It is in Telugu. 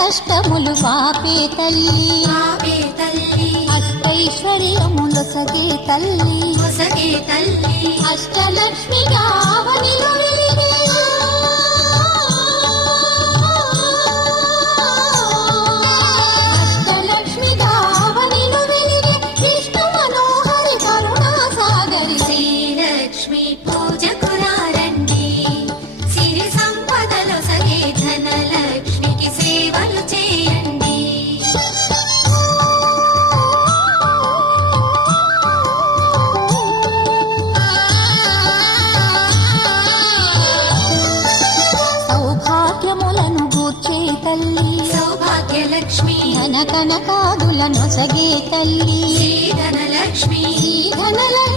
కష్టములు పాపే తల్లి అష్టైశ్వర్యములొసగే తల్లి అష్టలక్ష్మిగా అవనిలో వెలిగే అష్టలక్ష్మిగా అవనిలో వెలిగే విష్ణు మనోహరి కరుణా సాగరి శ్రీలక్ష్మి పూజకురారండి సిరి సంపదలొసగే ధనలక్ష్మికి సేవలు చేయండి. సౌభాగ్యములను గూర్చే తల్లి సౌభాగ్యలక్ష్మి ధన కనకాదులను సగే తల్లి శ్రీ ధనలక్ష్మి ధనలక్ష్మి